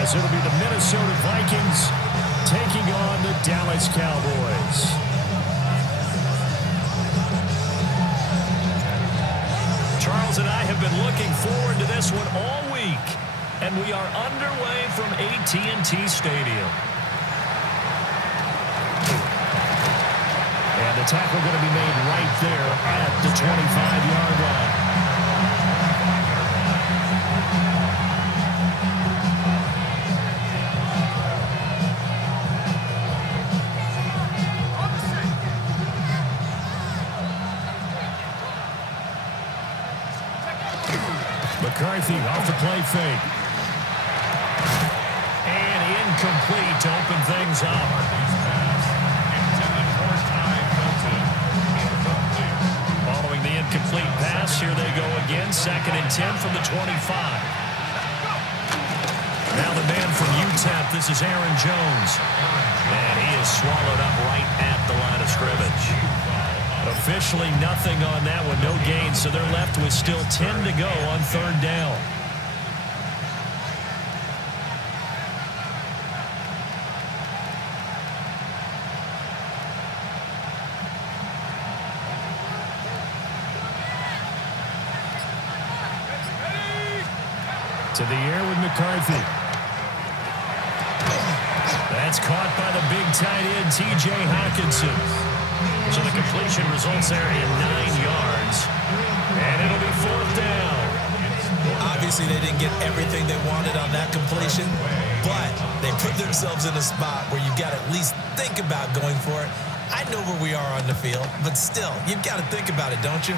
as it'll be the Minnesota Vikings taking on the Dallas Cowboys. Charles and I have been looking forward to this one all week, and we are underway from AT&T Stadium. And the tackle going to be made right there at the 25-yard line. McCarthy off the play fake. And incomplete to open things up. Following the incomplete pass, here they go again. 2nd and 10 from the 25. Now the man from UTEP, this is Aaron Jones. And he is swallowed up right at the line of scrimmage. Officially nothing on that one, no gain, so they're left with still 10 to go on 3rd down. To the air with McCarthy. That's caught by the big tight end, T.J. Hockenson. So the completion results there in 9 yards. And it'll be 4th down. Obviously, they didn't get everything they wanted on that completion, but they put themselves in a spot where you've got to at least think about going for it. I know where we are on the field, but still, you've got to think about it, don't you?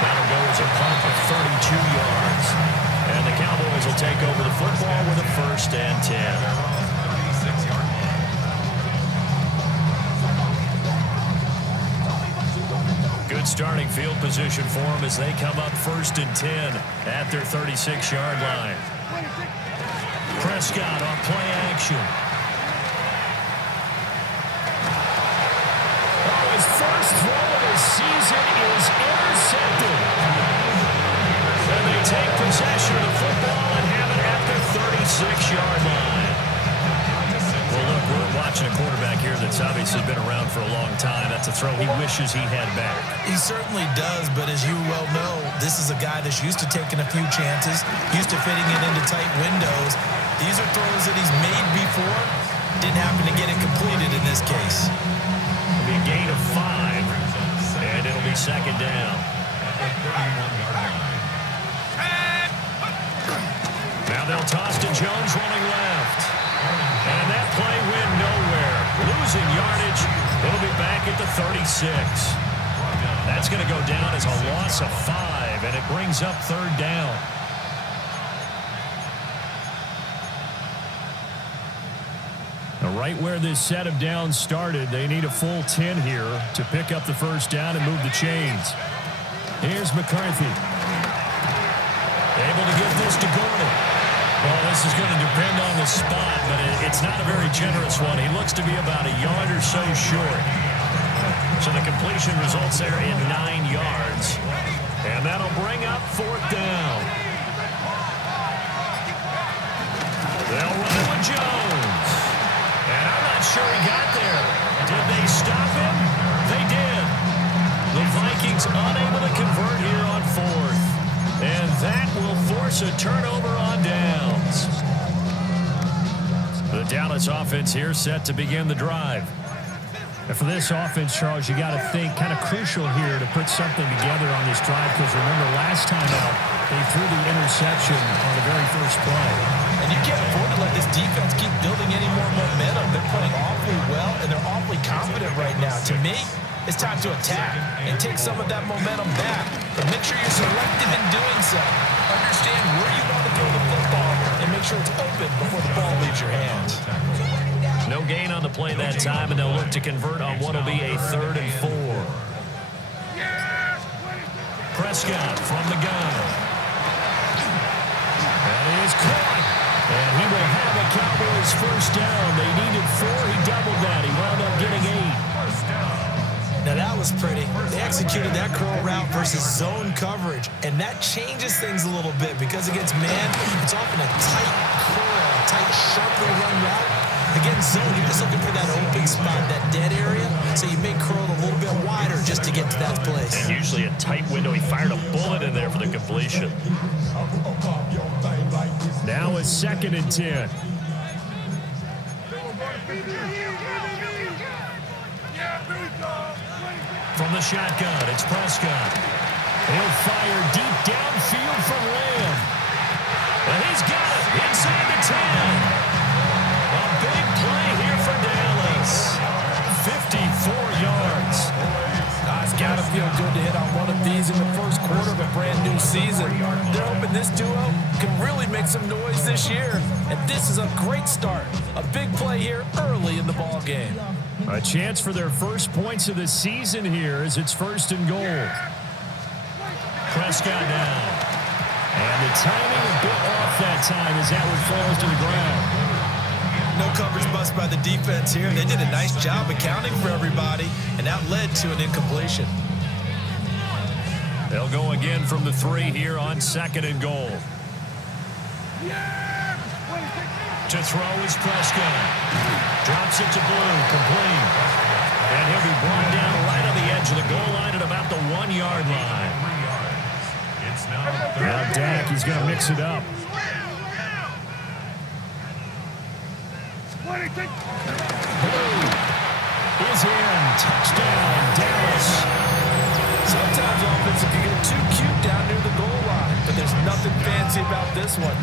That'll go as a punt of 32 yards. And the Cowboys will take over the football with a 1st and 10. Good starting field position for them as they come up 1st and 10 at their 36-yard line. Prescott on play action. Oh, his first throw of the season is intercepted. And they take possession of the football and have it at their 36-yard line. Well, look, we're watching a quarterback here that's obviously been around for a long time. That's a throw he wishes he had back. He certainly does, but as you well know, this is a guy that's used to taking a few chances, used to fitting it into tight windows. These are throws that he's made before. Didn't happen to get it completed in this case. It'll be a gain of 5, and it'll be 2nd down. Now they'll toss to Jones running left. And that play went nowhere. Losing yardage. It'll be back at the 36. That's going to go down as a loss of 5, and it brings up 3rd down. Now, right where this set of downs started, they need a full 10 here to pick up the 1st down and move the chains. Here's McCarthy. Able to get this to Gordon. Well, this is going to depend on the spot, but it's not a very generous one. He looks to be about a yard or so short. So the completion results there in 9 yards. And that'll bring up 4th down. They'll run it with Jones. And I'm not sure he got there. Did they stop him? They did. The Vikings unable to convert here on 4th. And that will force a turnover on downs. The Dallas offense here set to begin the drive. And for this offense, Charles, you got to think kind of crucial here to put something together on this drive, because remember last time out, they threw the interception on the very first play. And you can't afford to let this defense keep building any more momentum. They're playing awfully well, and they're awfully confident right now. To me, it's time to attack and take some of that momentum back. But make sure you're selective in doing so. Understand where you want to throw the football and make sure it's open before the ball leaves your hands. No gain on the play that time, and they'll look to convert on what will be a 3rd and 4. Prescott from the gun. That is caught. And he will have a Cowboys 1st down. They needed 4. He doubled that. He wound up getting 8. Now that was pretty. They executed that curl route versus zone coverage, and that changes things a little bit because against man, it's often a tight curl, a tight, sharply run route. Against zone, you're just looking for that open spot, that dead area, so you may curl it a little bit wider just to get to that place. And usually a tight window. He fired a bullet in there for the completion. Now it's 2nd and 10. From the shotgun, it's Prescott. He'll fire deep downfield for Lamb. And he's got it inside the 10. A big play here for Dallas. 54 yards. It's got to feel good to hit on one of these in the first quarter of a brand-new season. They're hoping this duo can really make some noise this year. And this is a great start. A big play here early in the ball game. A chance for their first points of the season here as it's 1st and goal. Prescott down. And the timing a bit off that time as that one falls to the ground. No coverage bust by the defense here. They did a nice job accounting for everybody, and that led to an incompletion. They'll go again from the 3 here on 2nd and goal. To throw is Prescott. Drops it to Blue, complete. And he'll be brought down right on the edge of the goal line at about the 1-yard line. Now Dak, he's going to mix it up. Blue is in. Touchdown, Dallas. Sometimes offense can get too cute down near the goal line, but there's nothing fancy about this one.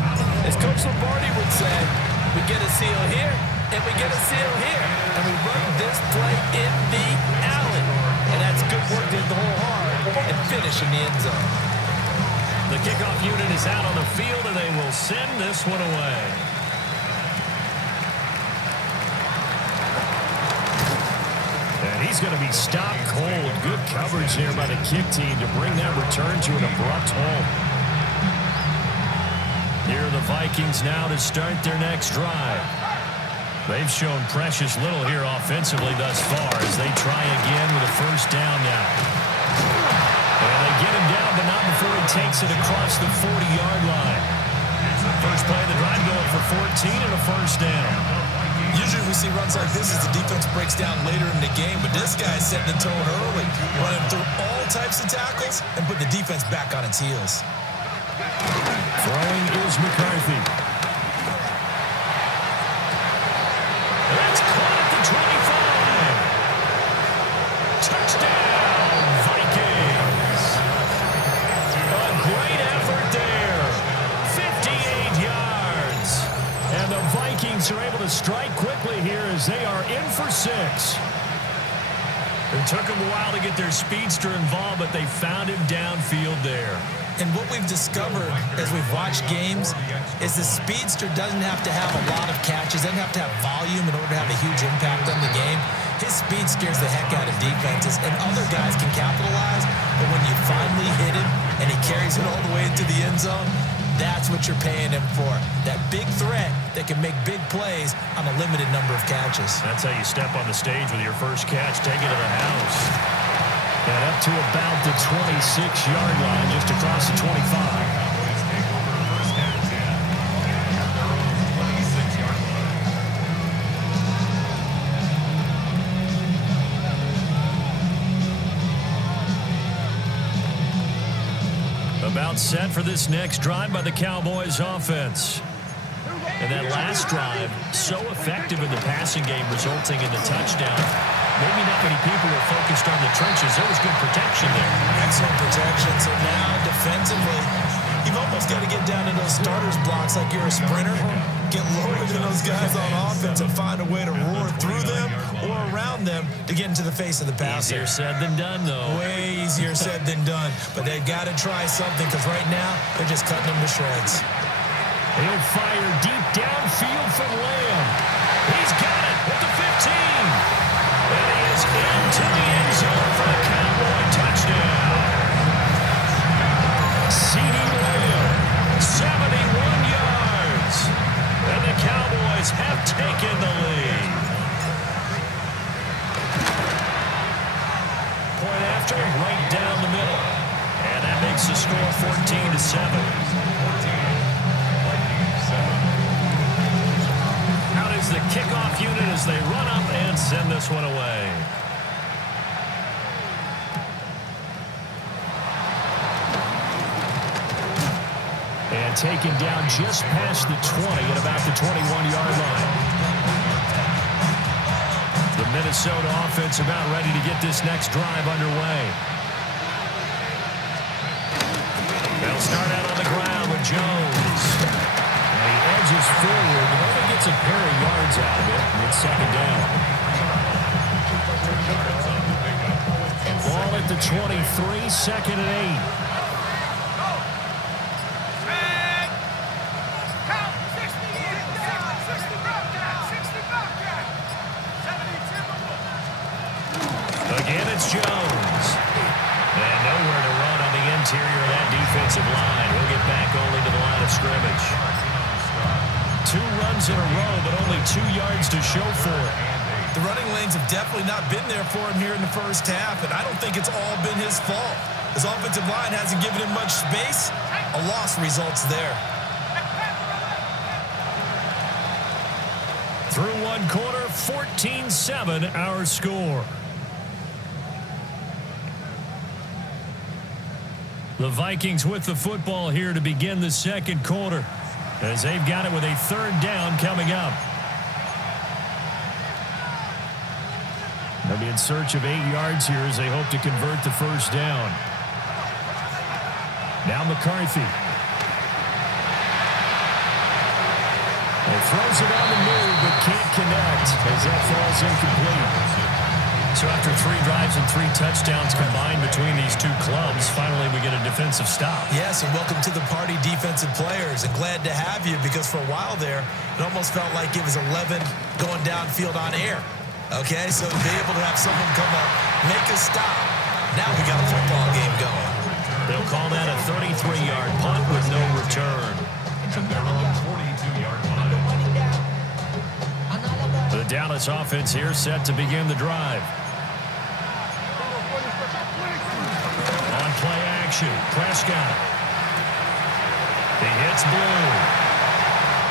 As Coach Lombardi would say, we get a seal here, and we get a seal here, and we run this play in the alley. And that's good work to hit the hole hard and finish in the end zone. The kickoff unit is out on the field, and they will send this one away. And he's going to be stopped cold. Good coverage there by the kick team to bring that return to an abrupt halt. Here are the Vikings now to start their next drive. They've shown precious little here offensively thus far as they try again with a first down now. And they get him down, but not before he takes it across the 40-yard line. First play of the drive going for 14 and a first down. Usually we see runs like this as the defense breaks down later in the game, but this guy's setting the tone early, running through all types of tackles and put the defense back on its heels. Throwing is McCarthy. That's caught at the 25. Touchdown, Vikings. A great effort there. 58 yards. And the Vikings are able to strike quickly here as they are in for 6. It took them a while to get their speedster involved, but they found him downfield there. And what we've discovered as we've watched games is the speedster doesn't have to have a lot of catches, doesn't have to have volume in order to have a huge impact on the game. His speed scares the heck out of defenses, and other guys can capitalize, but when you finally hit him and he carries it all the way into the end zone, that's what you're paying him for. That big threat that can make big plays on a limited number of catches. That's how you step on the stage with your first catch, take it to the house. And up to about the 26-yard line, just across the 25. About set for this next drive by the Cowboys offense. And that last drive, so effective in the passing game, resulting in the touchdown. Maybe not many people were focused on the trenches. There was good protection there. Excellent protection. So now, defensively, you've almost got to get down to those starters blocks like you're a sprinter. Get lower than those guys on offense and find a way to roar through them or around them to get into the face of the passer. Easier said than done, though. Way easier said than done. But they've got to try something because right now, they're just cutting them to shreds. He'll fire deep downfield from Lamb. He's got it at the 15. And he is into the end zone for the Cowboy touchdown. C.D. Lamb, 71 yards. And the Cowboys have taken the lead. 14-7. Out is the kickoff unit as they run up and send this one away. And taken down just past the 20 at about the 21-yard line. The Minnesota offense about ready to get this next drive underway. They'll start out on the ground with Jones. And he edges forward, but only gets a pair of yards out of it. And it's second down. Ball at the 23, second and 8. Again, it's Jones. And nowhere to run on the interior of that defensive line. He'll get back only to the line of scrimmage. 2 runs in a row, but only 2 yards to show for it. The running lanes have definitely not been there for him here in the first half, and I don't think it's all been his fault. His offensive line hasn't given him much space. A loss results there. Through one quarter, 14-7 our score. The Vikings with the football here to begin the second quarter, as they've got it with a third down coming up. They'll be in search of 8 yards here as they hope to convert the first down. Now McCarthy. He throws it on the move, but can't connect as that falls incomplete. So after 3 drives and 3 touchdowns combined between these two clubs, finally we get a defensive stop. Yes, and welcome to the party, defensive players. And glad to have you, because for a while there, it almost felt like it was 11 going downfield on air. Okay, so to be able to have someone come up, make a stop. Now we got a football game going. They'll call that a 33-yard punt with no return. The Dallas offense here set to begin the drive. On play action, Prescott. He hits Blue.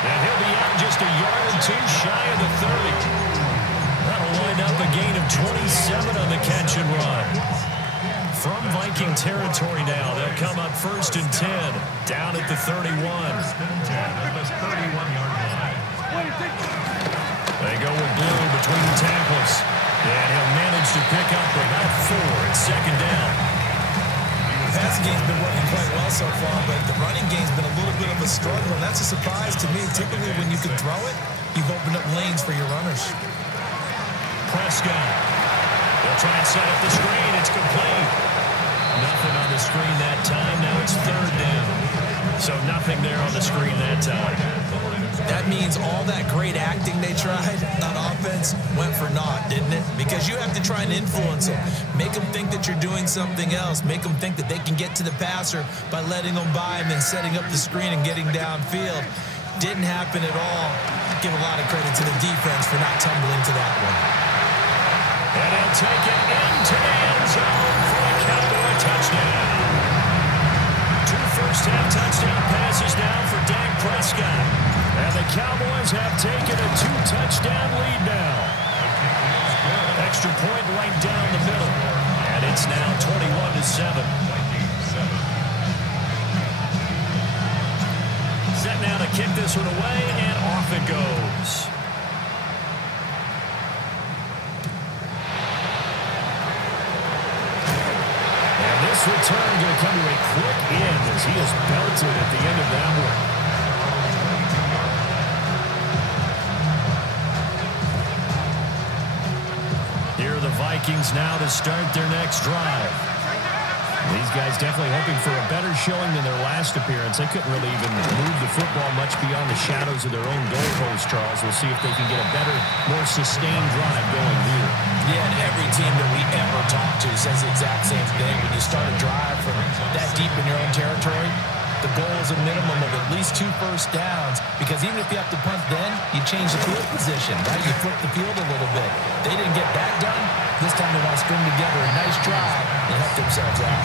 And he'll be out just a yard or 2 shy of the 30. That'll wind up a gain of 27 on the catch and run. From Viking territory now, they'll come up 1st and 10, down at the 31. They go with Blue between the tackles. And he'll manage to pick up about 4 at second down. The passing game's been working quite well so far, but the running game's been a little bit of a struggle, and that's a surprise to me. Typically, when you can throw it, you've opened up lanes for your runners. Prescott. They'll try and set up the screen. It's complete. Nothing on the screen that time. Now it's 3rd down. So nothing there on the screen that time. That means all that great acting they tried on offense went for naught, didn't it? Because you have to try and influence them. Make them think that you're doing something else. Make them think that they can get to the passer by letting them by and then setting up the screen and getting downfield. Didn't happen at all. Give a lot of credit to the defense for not tumbling to that one. And he'll take it into the end zone for a Cowboy touchdown. 2 first-half touchdown passes now for Dak Prescott. And the Cowboys have taken a 2-touchdown lead now. Extra point right down the middle. And it's now 21-7. Set now to kick this one away, and off it goes. This return going to come to a quick end as he is belted at the end of that one. Here are the Vikings now to start their next drive. These guys definitely hoping for a better showing than their last appearance. They couldn't really even move the football much beyond the shadows of their own goalpost, Charles. We'll see if they can get a better, more sustained drive going here. Yeah, and every team that we ever talk to says the exact same thing. When you start a drive from that deep in your own territory, the goal is a minimum of at least 2 first downs, because even if you have to punt then, you change the field position, right? You flip the field a little bit. They didn't get that done. This time they want to string together a nice drive and help themselves out.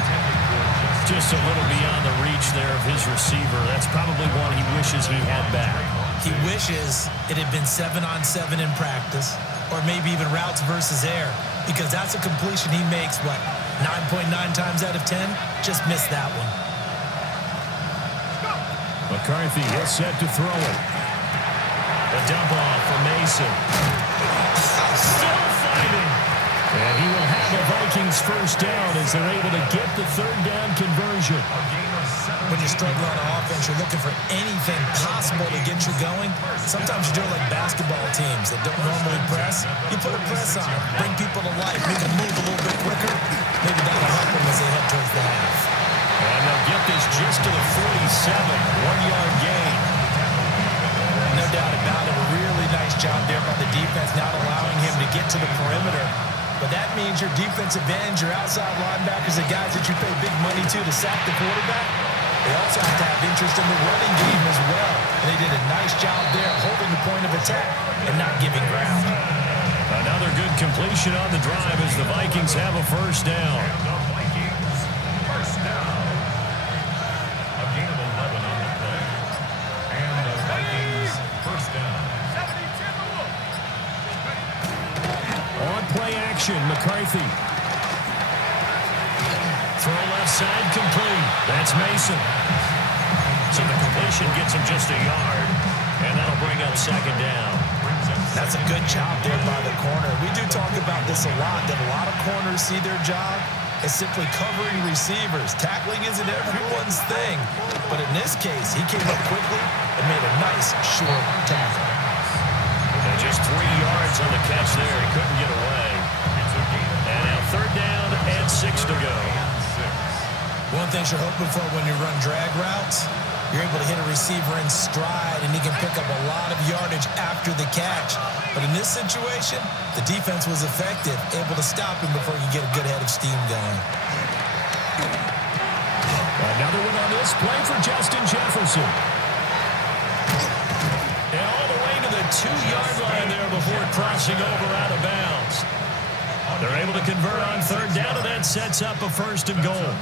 Just a little beyond the reach there of his receiver. That's probably one he wishes he had back. He wishes it had been 7-on-7 in practice, or maybe even routes versus air, because that's a completion he makes, 9.9 times out of 10? Just missed that one. McCarthy is set to throw it. A dump off for Mason. Still fighting. And he will have the Vikings first down as they're able to get the third down conversion. When you're struggling on offense, you're looking for anything possible to get you going. Sometimes you do it like basketball teams that don't normally press. You put a press on, bring people to life, make them move a little bit quicker. Maybe that'll help them as they head towards the half. And they'll get this just to the 47, 1-yard gain. No doubt about it. A really nice job there by the defense, not allowing him to get to the perimeter. But that means your defensive ends, your outside linebackers, the guys that you pay big money to sack the quarterback, they also have to have interest in the running game as well. And they did a nice job there holding the point of attack and not giving ground. Another good completion on the drive as the Vikings have a first down. A gain of 11 on the play. And the Vikings first down. On play action, McCarthy. Throw left side complete. That's Mason. So the completion gets him just a yard. And that'll bring up second down. That's a good job there by the corner. We do talk about this a lot, that a lot of corners see their job as simply covering receivers. Tackling isn't everyone's thing. But in this case, he came up quickly and made a nice short tackle. And just 3 yards on the catch there. He couldn't get away. And now third down and 6 to go. One thing you're hoping for when you run drag routes, you're able to hit a receiver in stride, and he can pick up a lot of yardage after the catch. But in this situation, the defense was effective, able to stop him before you get a good head of steam going. Another one on this play for Justin Jefferson. And all the way to the 2-yard line there before crossing over out of bounds. They're able to convert on third down, and that sets up a first and goal.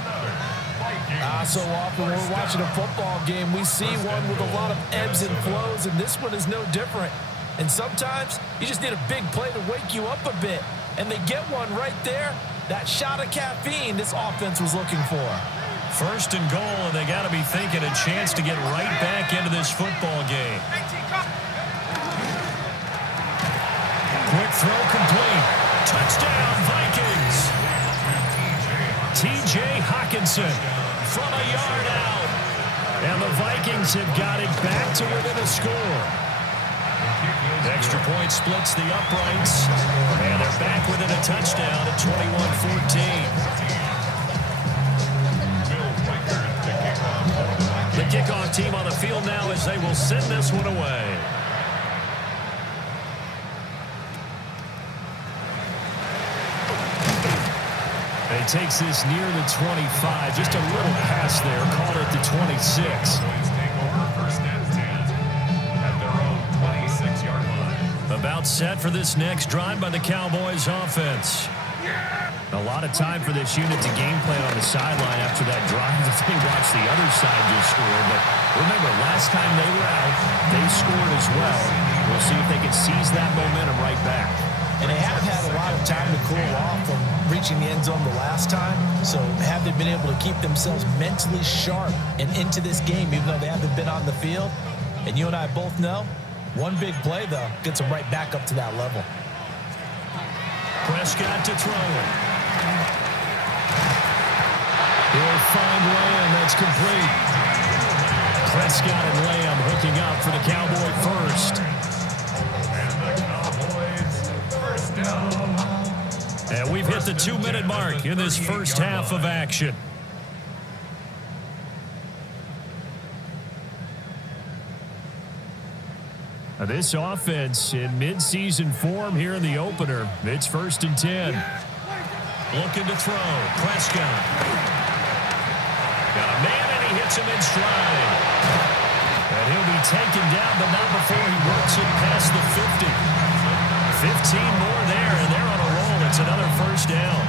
So often when we're watching a football game, we see one with a lot of ebbs and flows, and this one is no different. And sometimes you just need a big play to wake you up a bit, and they get one right there. That shot of caffeine this offense was looking for. First and goal, and they got to be thinking a chance to get right back into this football game. Quick throw complete. Touchdown, Vikings. T.J. Hockenson from a yard out. And the Vikings have got it back to within a score. Extra point splits the uprights. And they're back within a touchdown at 21-14. The kickoff team on the field now as they will send this one away. He takes this near the 25. Just a little pass there. Caught at the 26. Take over first and 10 at their own 26-yard line. About set for this next drive by the Cowboys offense. A lot of time for this unit to game plan on the sideline after that drive that they watched the other side just score. But remember, last time they were out, they scored as well. We'll see if they can seize that momentum right back. And they have had a lot of time to cool off from reaching the end zone the last time. So have they been able to keep themselves mentally sharp and into this game, even though they haven't been on the field? And you and I both know, one big play, though, gets them right back up to that level. Prescott to throw it. He'll find Lamb. That's complete. Prescott and Lamb hooking up for the Cowboy first. And we've hit the 2-minute mark in this first half of action. Now this offense in midseason form here in the opener. It's first and 10. Looking to throw. Prescott. Got a man, and he hits him in stride. And he'll be taken down, but not before he works it past the 50. 15 more there, and they're on a roll. It's another first down.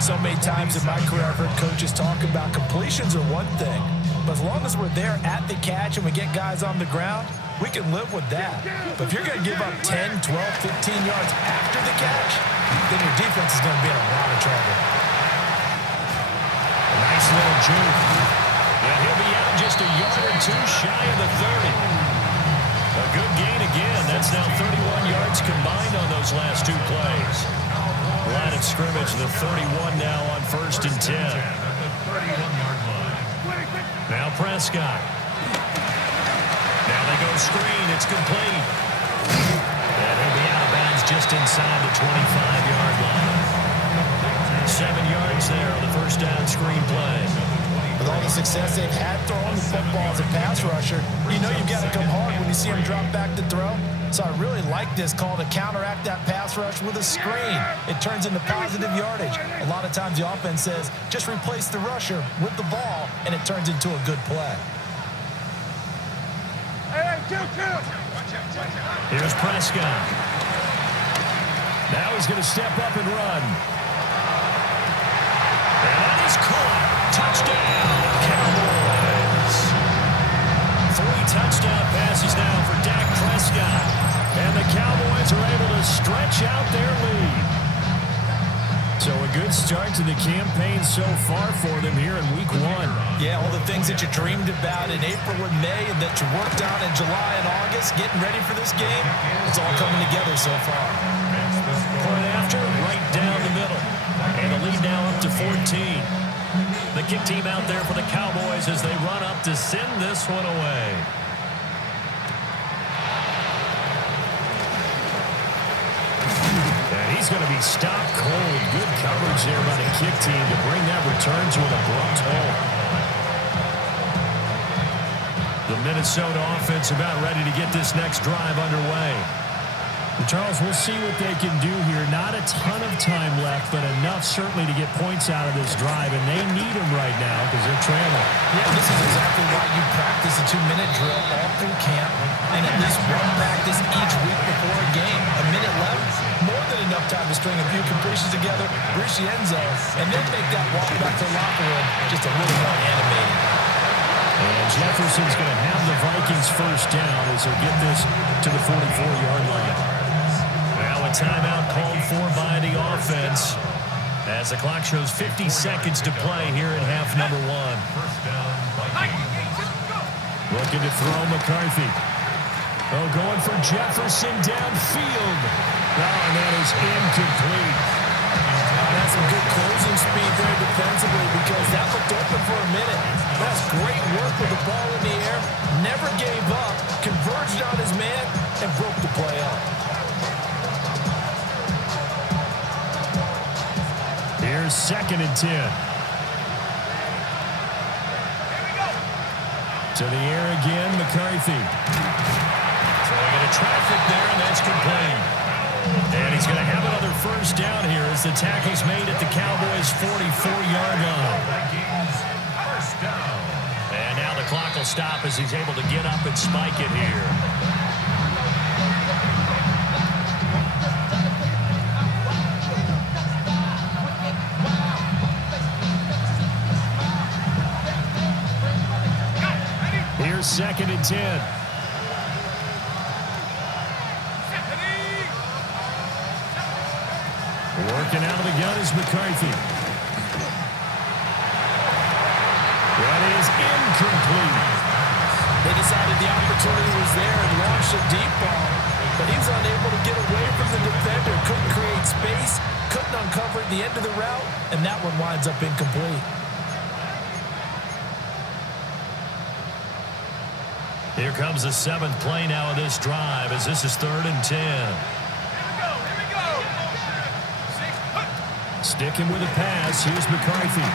So many times in my career, I've heard coaches talk about completions are one thing, but as long as we're there at the catch and we get guys on the ground, we can live with that. But if you're going to give up 10, 12, 15 yards after the catch, then your defense is going to be in a lot of trouble. A nice little juke. And he'll be out just a yard or two shy of the 30. A good gain again. That's now 31 yards combined on those last two plays. Line of scrimmage, the 31 now on 1st and 10. Now Prescott. Now they go screen. It's complete. And he'll be out of bounds just inside the 25-yard line. 7 yards there on the first down screen play. With all the success they've had throwing the football as a pass rusher, you know you've got to come hard when you see him drop back to throw. So I really like this call to counteract that pass rush with a screen. It turns into positive yardage. A lot of times the offense says, just replace the rusher with the ball, and it turns into a good play. Here's Prescott. Now he's going to step up and run. And that is caught. Touchdown, Cowboys. 3 touchdown passes now for Dak Prescott. And the Cowboys are able to stretch out their lead. So a good start to the campaign so far for them here in week 1. Yeah, all the things that you dreamed about in April and May and that you worked on in July and August, getting ready for this game, it's all coming together so far. Point after, right down the middle. And the lead now up to 14. The kick team out there for the Cowboys as they run up to send this one away. And he's going to be stopped cold. Good coverage there by the kick team to bring that return to an abrupt halt. The Minnesota offense about ready to get this next drive underway. Charles, we'll see what they can do here. Not a ton of time left, but enough certainly to get points out of this drive, and they need them right now because they're trailing. Yeah, this is exactly why you practice a 2-minute drill all through camp and at least one practice each week before a game. A minute left, more than enough time to string a few completions together, reach the end zone, and then make that walk back to the locker room just a little more animated. And Jefferson's going to have the Vikings first down as they'll get this to the 44-yard line. Now a timeout called for by the offense as the clock shows 50 seconds to play here in half number 1. Looking to throw McCarthy. Oh, going for Jefferson downfield. Oh, and that is incomplete. That's some good closing speed there defensively because that looked open for a minute. That's great work with the ball in the air. Never gave up, converged on his man, and broke the play up. Here's 2nd and 10. To the air again, McCarthy. Throwing into traffic there, and that's complete. And he's going to have another first down here as the tackle's made at the Cowboys' 44-yard line. And now the clock will stop as he's able to get up and spike it here. Here's 2nd and 10. Working out of the gun is McCarthy. That is incomplete. They decided the opportunity was there and launched a deep ball, but he was unable to get away from the defender, couldn't create space, couldn't uncover at the end of the route, and that one winds up incomplete. Here comes the 7th play now of this drive as this is 3rd and 10. Sticking with a pass. Here's McCarthy.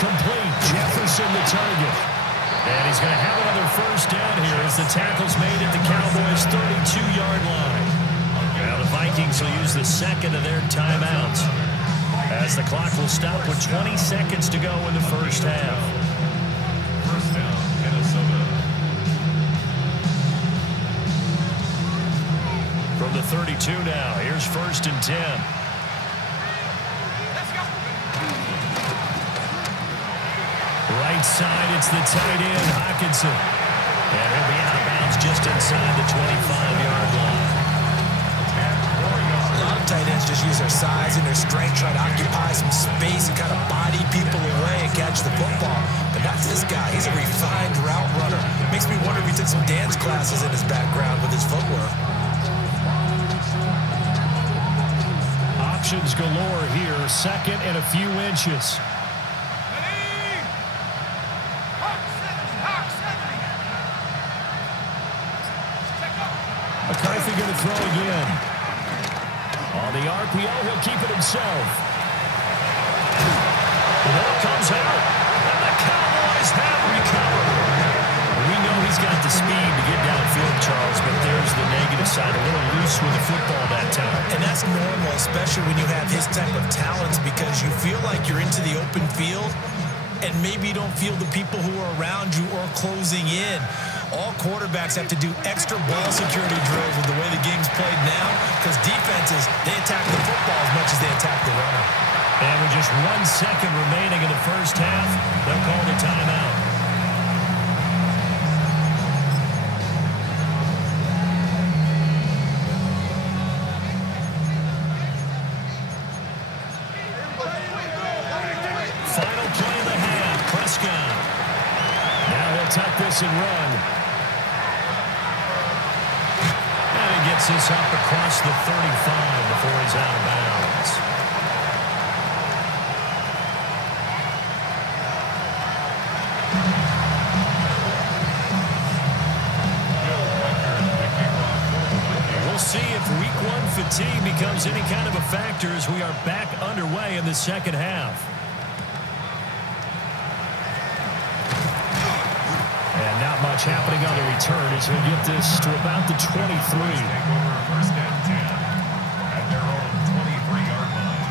Complete. Jefferson the target. And he's going to have another first down here as the tackle's made at the Cowboys' 32-yard line. Now the Vikings will use the 2nd of their timeouts as the clock will stop with 20 seconds to go in the first half. First down, Minnesota. From the 32 now, here's 1st and 10. side, it's the tight end, Hockenson. And he'll be out of bounds just inside the 25-yard line. A lot of tight ends just use their size and their strength, try to occupy some space and kind of body people away and catch the football. But not this guy. He's a refined route runner. Makes me wonder if he took some dance classes in his background with his footwork. Options galore here, second and a few inches. McCarthy going to throw again. On the RPO, he'll keep it himself. The ball comes out, and the Cowboys have recovered. We know he's got the speed to get downfield, Charles, but there's the negative side. A little loose with the football that time. And that's normal, especially when you have his type of talents, because you feel like you're into the open field, and maybe you don't feel the people who are around you or closing in. All quarterbacks have to do extra ball security drills with the way the game's played now, because defenses, they attack the football as much as they attack the runner. And with just 1 second remaining in the first half, they'll call the timeout. Final play of the half, Prescott. Now he'll tuck this and run. And he gets this up across the 35 before he's out of bounds. We'll see if week one fatigue becomes any kind of a factor as we are back underway in the second half. And not much happening on the return as he'll get this to about the 23. First and 10 at their own 23-yard line.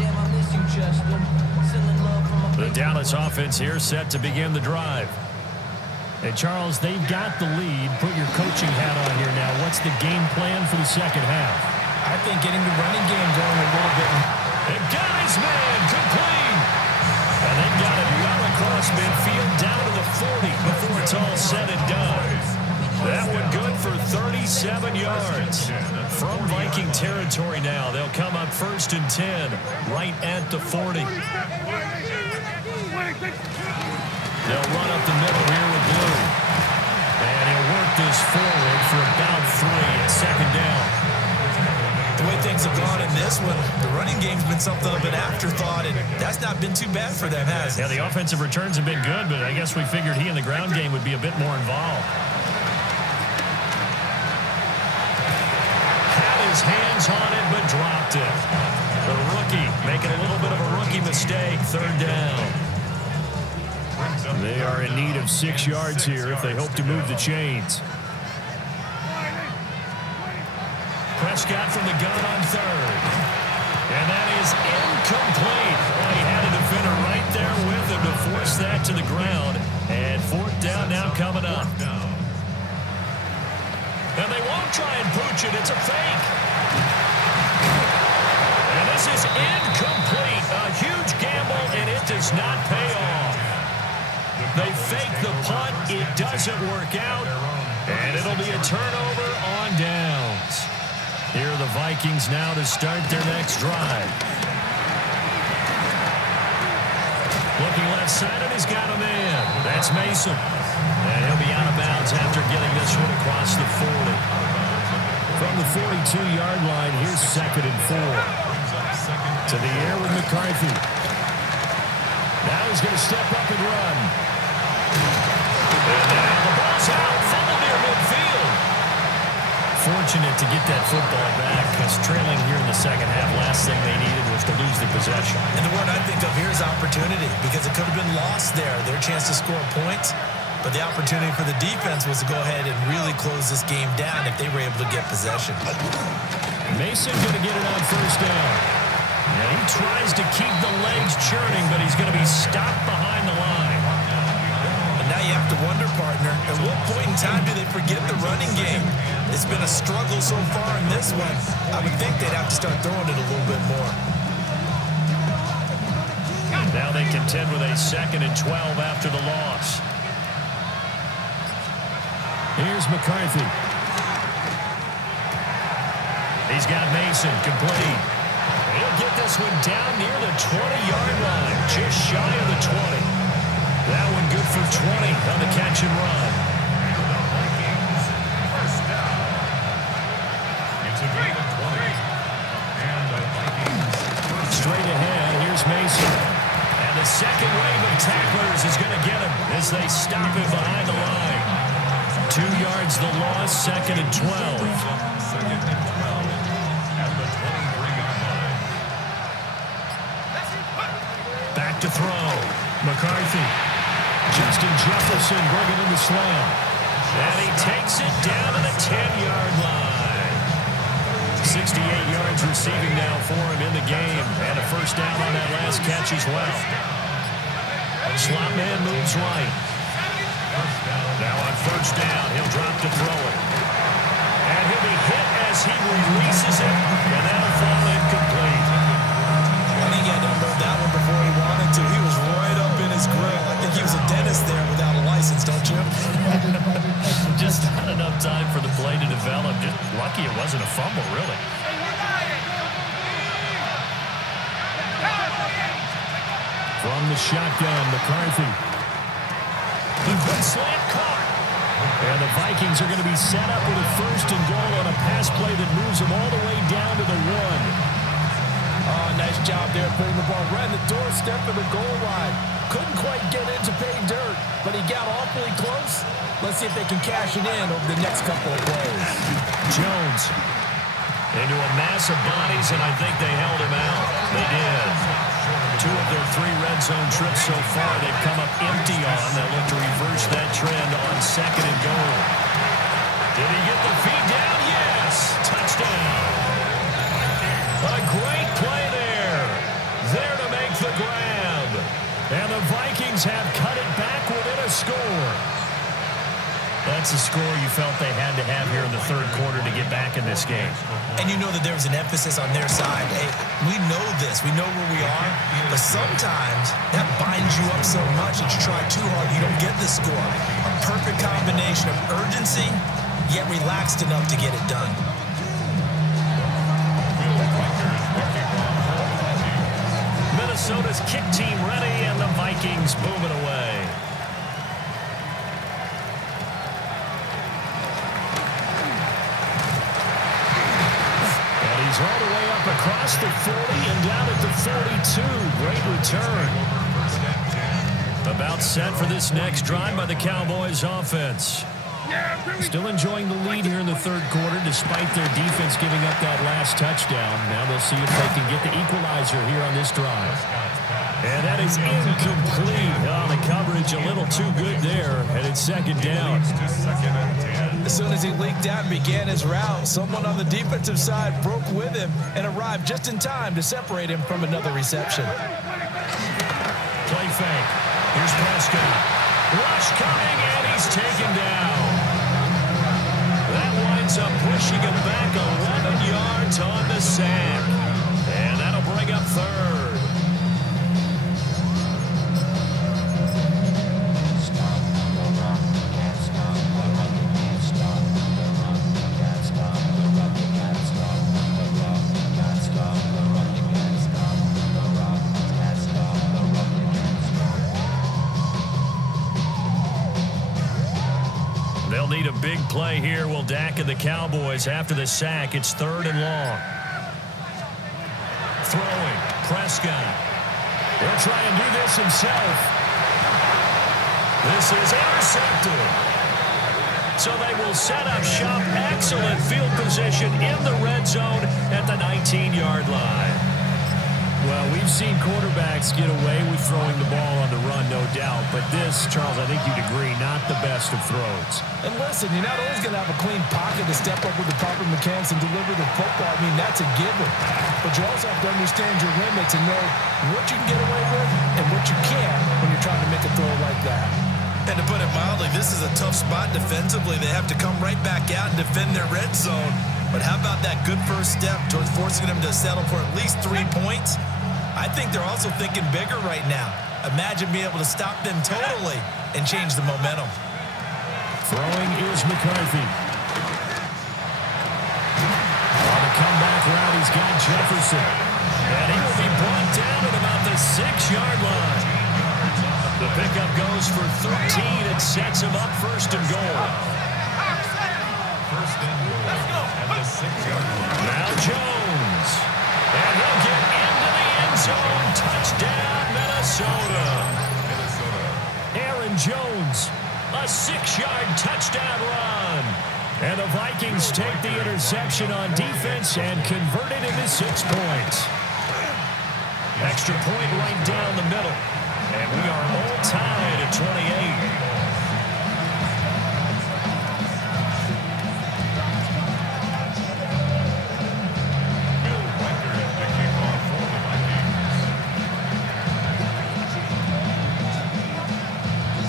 Damn, I miss you, Chester. Sending love from my The Dallas offense here set to begin the drive. And Charles, they've got the lead. Put your coaching hat on here now. What's the game plan for the second half? I think getting the running game going a little bit. They've got his man complete. And they've got it well across midfield down to the 40 before it's all said and done. That one good for 37 yards. From Viking territory now, they'll come up first and 10 right at the 40. They'll run up the middle here with Blue. And he'll work this forward for about 3 at second down. The way things have gone in this one, the running game's been something of an afterthought, and that's not been too bad for them, has it? Yeah, the offensive returns have been good, but I guess we figured he in the ground game would be a bit more involved. Had his hands on it, but dropped it. The rookie making a little bit of a rookie mistake, third down. They are in need of 6 yards here if they hope to move the chains. Prescott from the gun on third. And that is incomplete. Well, he had a defender right there with him to force that to the ground. And fourth down now coming up. And they won't try and pooch it. It's a fake. And this is incomplete. A huge gamble, and it does not pay off. They fake the punt. It doesn't work out. And it'll be a turnover on downs. Here are the Vikings now to start their next drive. Looking left side, and he's got a man. That's Mason. And he'll be out of bounds after getting this one across the 40. From the 42-yard line, here's second and 4. To the air with McCarthy. Now he's going to step up and run. And now the ball's out. Fumble near midfield. Fortunate to get that football back because trailing here in the second half, last thing they needed was to lose the possession. And the word I think of here is opportunity, because it could have been lost there, their chance to score points. But the opportunity for the defense was to go ahead and really close this game down if they were able to get possession. Mason going to get it on first down. Yeah, he tries to keep the legs churning, but he's going to be stopped behind the line. And now you have to wonder, partner, at what point in time do they forget the running game? It's been a struggle so far in this one. I would think they'd have to start throwing it a little bit more. Now they contend with a 2nd and 12 after the loss. Here's McCarthy. He's got Mason complete. He'll get this one down near the 20-yard line, just shy of the 20. That one good for 20 on the catch and run. First down. It's a gain of 20. And the Vikings Straight ahead, here's Mason. And the second wave of tacklers is going to get him as they stop him behind the line. 2 yards the loss, 2nd and 12. 2nd and 12 at the 23-yard line. Back to throw. McCarthy. Justin Jefferson bringing in the slam. And he takes it down to the 10-yard line. 68 yards receiving now for him in the game. And a first down on that last catch as well. Slot man moves right. Now on first down, he'll drop to throw it. And he'll be hit as he releases it. And that'll fall incomplete. I think he had to unload that one before he wanted to. He was right up in his grill. I think he was a dentist there without a license, don't you? Just not enough time for the play to develop. Just lucky it wasn't a fumble, really. From the shotgun, McCarthy. The good slant caught. And the Vikings are going to be set up with a 1st and goal on a pass play that moves them all the way down to the 1. Oh, nice job there putting the ball right in the doorstep of the goal line. Couldn't quite get into pay dirt, but he got awfully close. Let's see if they can cash it in over the next couple of plays. Jones into a mass of bodies, and I think they held him out. They did. 2 of their 3 red zone trips so far they've come up empty on. They'll look to reverse that trend on 2nd and goal. Did he get the feet down? Yes. Touchdown. A great play there. There to make the grab. And the Vikings have cut it back within a score. That's a score you felt they had to have here in the 3rd quarter to get back in this game. And you know that there was an emphasis on their side. Hey, we know this. We know where we are. But sometimes that binds you up so much that you try too hard, you don't get the score. A perfect combination of urgency, yet relaxed enough to get it done. Minnesota's kick team ready, and the Vikings moving away. He's all the way up across the 40 and down at the 42. Great return. About set for this next drive by the Cowboys offense. Still enjoying the lead here in the 3rd quarter despite their defense giving up that last touchdown. Now they'll see if they can get the equalizer here on this drive. And that is incomplete. Oh, the coverage a little too good there. And it's 2nd down. As soon as he leaked out and began his route, someone on the defensive side broke with him and arrived just in time to separate him from another reception. Play fake. Here's Prescott. Rush coming, and he's taken down. That winds up pushing him back 11 yards on the sack. And that'll bring up 3rd. They'll need a big play here. Will Dak and the Cowboys after the sack. It's 3rd and long. Throwing. Prescott. He'll try and do this himself. This is intercepted. So they will set up shop. Excellent field position in the red zone at the 19-yard line. Well, we've seen quarterbacks get away with throwing the ball on the run, no doubt. But this, Charles, I think you'd agree, not the best of throws. And listen, you're not always going to have a clean pocket to step up with the proper mechanics and deliver the football. I mean, that's a given. But you also have to understand your limits and know what you can get away with and what you can't when you're trying to make a throw like that. And to put it mildly, this is a tough spot defensively. They have to come right back out and defend their red zone. But how about that good first step towards forcing them to settle for at least 3 points? I think they're also thinking bigger right now. Imagine being able to stop them totally and change the momentum. Throwing is McCarthy. On the comeback route, he's got Jefferson. And he will be brought down at about the 6-yard line. The pickup goes for 13 and sets him up first and goal. First and goal at the 6-yard line. Now Jones. And he'll get into the end zone. Touchdown, Minnesota. Aaron Jones, a 6-yard touchdown run. And the Vikings take the interception on defense and convert it into 6 points. Extra point right down the middle. And we are all tied at 28.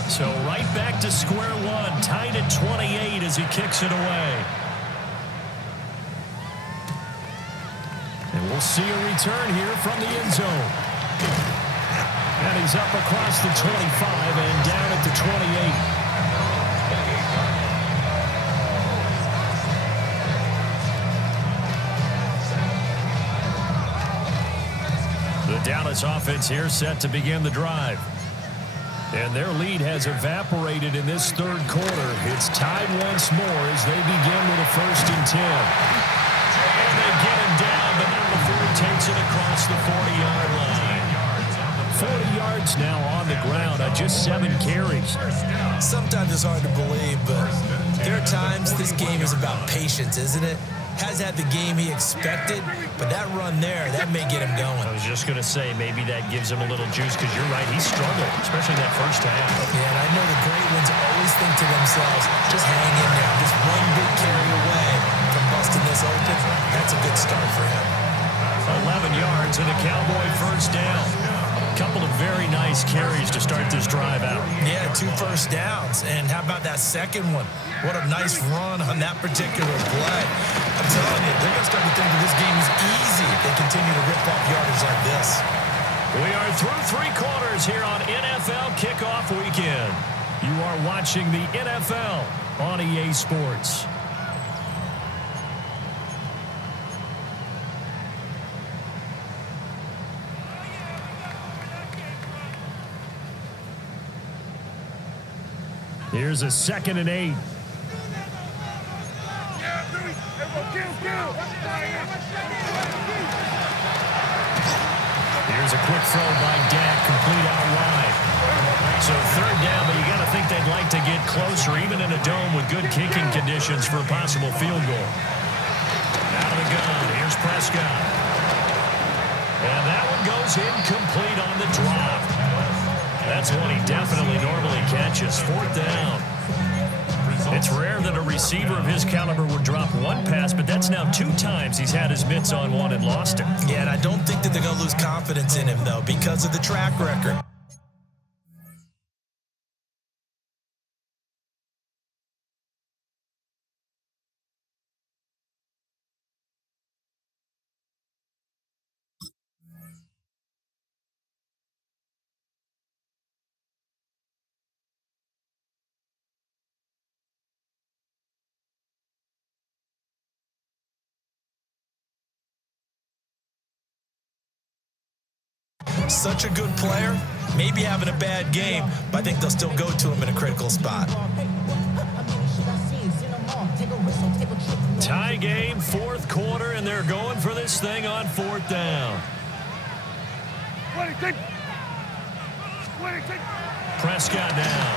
So right back to square one, tied at 28 as he kicks it away. And we'll see a return here from the end zone. And he's up across the 25 and down at the 28. The Dallas offense here set to begin the drive. And their lead has evaporated in this third quarter. It's tied once more as they begin with a 1st and 10. And they get him down, but number 4 takes it across the 40-yard line. 40 yards now on the ground on just 7 carries. Sometimes it's hard to believe, but there are times this game is about patience, isn't it? Has had the game he expected, but that run there, that may get him going. I was just going to say, maybe that gives him a little juice, because you're right, he struggled, especially that first half. Yeah, and I know the great ones always think to themselves, just hang in there. Just one big carry away from busting this open. That's a good start for him. 11 yards and a Cowboy first down. A couple of very nice carries to start this drive out. Yeah, 2 first downs. And how about that second one? What a nice run on that particular play. I'm telling you, they're going to start to think that this game is easy if they continue to rip off yardage like this. We are through 3 quarters here on NFL Kickoff Weekend. You are watching the NFL on EA Sports. Here's a 2nd and 8. Here's a quick throw by Dak, complete out wide. So 3rd down, but you got to think they'd like to get closer, even in a dome with good kicking conditions for a possible field goal. Out of the gun, here's Prescott. And that one goes incomplete on the drop. That's one he definitely normally catches. 4th down. It's rare that a receiver of his caliber would drop one pass, but that's now 2 times he's had his mitts on one and lost it. Yeah, and I don't think that they're going to lose confidence in him, though, because of the track record. Such a good player, maybe having a bad game, but I think they'll still go to him in a critical spot. Tie game, 4th quarter, and they're going for this thing on 4th down. Prescott now.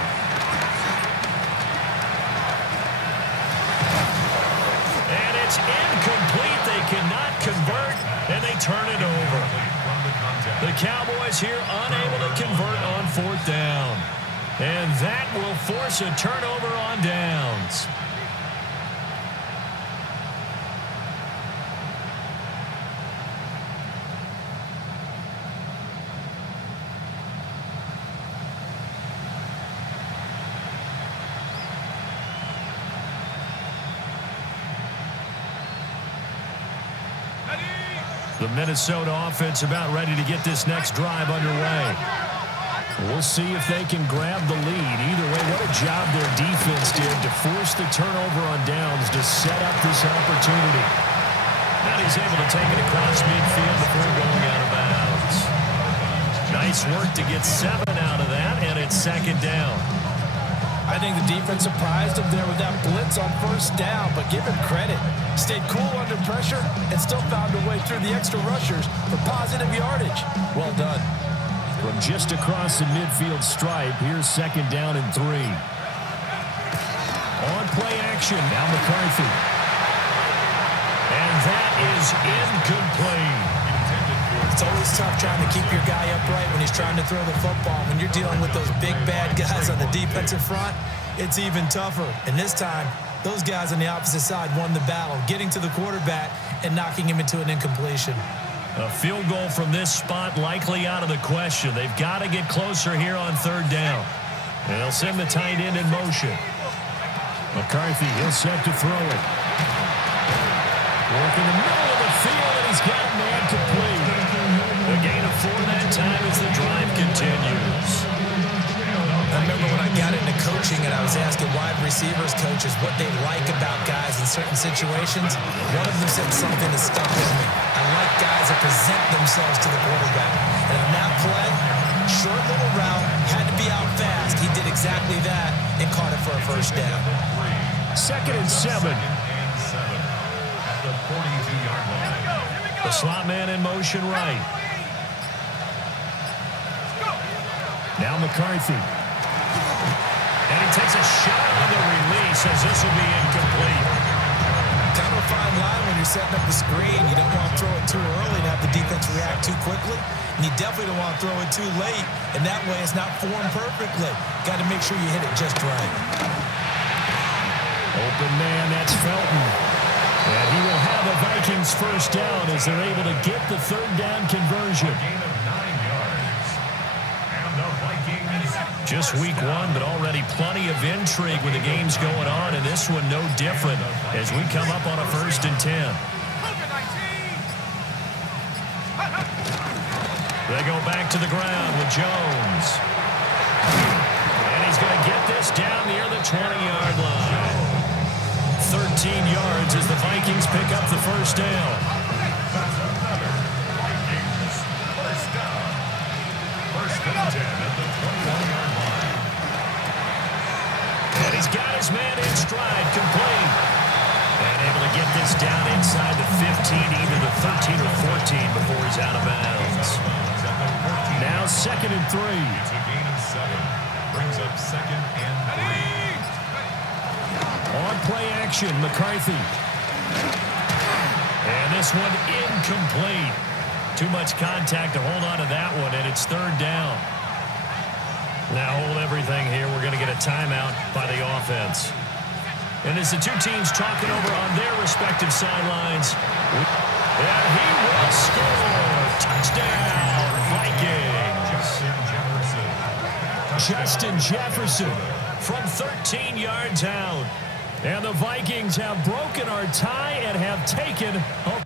And it's incomplete. They cannot convert, and they turn it over. The Cowboys here unable to convert on 4th down. And that will force a turnover on downs. The Minnesota offense about ready to get this next drive underway. We'll see if they can grab the lead. Either way, what a job their defense did to force the turnover on downs to set up this opportunity. Now he's able to take it across midfield before going out of bounds. Nice work to get 7 out of that, and it's second down. I think the defense surprised him there with that blitz on first down, but give him credit. Stayed cool under pressure and still found a way through the extra rushers for positive yardage. Well done. From just across the midfield stripe, here's second down and 3. On play action, now McCarthy. And that is incomplete. It's always tough trying to keep your guy upright when he's trying to throw the football. When you're dealing with those big, bad guys on the defensive front, it's even tougher. And this time, those guys on the opposite side won the battle, getting to the quarterback and knocking him into an incompletion. A field goal from this spot likely out of the question. They've got to get closer here on third down. And they'll send the tight end in motion. McCarthy, he'll set to throw it. Work in the middle of the field, and he's got a man complete. A gain of 4 that time as the drive continues. I remember when I got into coaching and I was asking wide receivers coaches what they like about guys in certain situations. One of them said something that stuck with me. I like guys that present themselves to the quarterback. And on that play, short little route, had to be out fast. He did exactly that and caught it for a first down. Second and 7. At the 42-yard line. The slot man in motion right. Now McCarthy. And he takes a shot on the release as this will be incomplete. Kind of a fine line when you're setting up the screen. You don't want to throw it too early and have the defense react too quickly. And you definitely don't want to throw it too late. And that way it's not formed perfectly. Got to make sure you hit it just right. Open man, that's Felton. And he will have the Vikings first down as they're able to get the third down conversion. Gain of 9 yards. And the Vikings. Just week 1, but already plenty of intrigue with the games going on, and this one no different as we come up on a 1st and 10. They go back to the ground with Jones. And he's going to get this down near the 20-yard line. 13 yards as the Vikings pick up the first down. First and 10 at the 21-yard line. And he's got his man in stride, complete. And able to get this down inside the 15, either the 13 or 14 before he's out of bounds. Now second and 3. It's a gain of 7. Brings up second and 3. On play action, McCarthy. And this one incomplete. Too much contact to hold on to that one, and it's third down. Now hold everything here. We're going to get a timeout by the offense. And as the two teams talking over on their respective sidelines, and he will score. Touchdown, Vikings. Justin Jefferson from 13 yards out. And the Vikings have broken our tie and have taken a